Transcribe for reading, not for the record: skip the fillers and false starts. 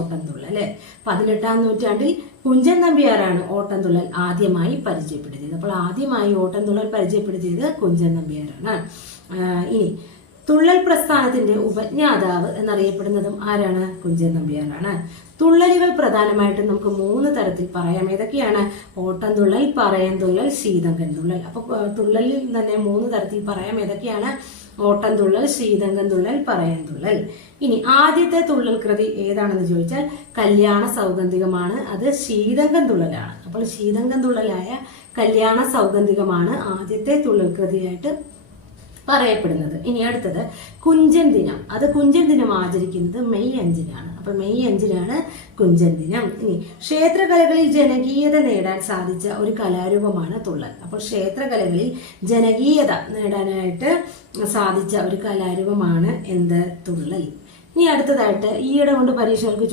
ഓട്ടംതുള്ളൽ അല്ലെ. 18ാം നൂറ്റാണ്ടിൽ കുഞ്ചൻ നമ്പ്യാരാണ് ഓട്ടംതുള്ളൽ ആദ്യമായി പരിചയപ്പെടുത്തിയത്. അപ്പോൾ ആദ്യമായി ഓട്ടംതുള്ളൽ പരിചയപ്പെടുത്തിയത് കുഞ്ചൻ നമ്പ്യാരാണ്. ഇനി തുള്ളൽ പ്രസ്ഥാനത്തിന്റെ ഉപജ്ഞാതാവ് എന്നറിയപ്പെടുന്നതും ആരാണ്? കുഞ്ചൻ നമ്പ്യാരാണ്. തുള്ളലുകൾ പ്രധാനമായിട്ടും നമുക്ക് 3 തരത്തിൽ പറയാം. ഏതൊക്കെയാണ്? ഓട്ടംതുള്ളൽ, പറയൻതുള്ളൽ, ശീതങ്കൻ തുള്ളൽ. അപ്പൊ തുള്ളലിൽ തന്നെ 3 തരത്തിൽ പറയാം. ഏതൊക്കെയാണ്? ഓട്ടംതുള്ളൽ, ശീതങ്കൻ തുള്ളൽ, പറയൻതുള്ളൽ. ഇനി ആദ്യത്തെ തുള്ളൽ കൃതി ഏതാണെന്ന് ചോദിച്ചാൽ കല്യാണ സൗഗന്ധികമാണ്. അത് ശീതങ്കൻ തുള്ളലാണ്. അപ്പോൾ ശീതങ്കൻ തുള്ളലായ കല്യാണ സൗഗന്ധികമാണ് ആദ്യത്തെ തുള്ളൽ കൃതിയായിട്ട് പറയപ്പെടുന്നത്. ഇനി അടുത്തത് കുഞ്ചൻ ദിനം. അത് കുഞ്ചൻ ദിനം ആചരിക്കുന്നത് മെയ് 5-നാണ്. അപ്പൊ മെയ് 5-നാണ് കുഞ്ചൻ ദിനം. ഇനി ക്ഷേത്രകലകളിൽ ജനകീയത നേടാൻ സാധിച്ച ഒരു കലാരൂപമാണ് തുള്ളൽ. അപ്പോൾ ക്ഷേത്രകലകളിൽ ജനകീയത നേടാനായിട്ട് സാധിച്ച ഒരു കലാരൂപമാണ് എന്ത്? തുള്ളൽ. ഇനി അടുത്തതായിട്ട് ഈയിടെ കൊണ്ട് പരീക്ഷകൾക്ക്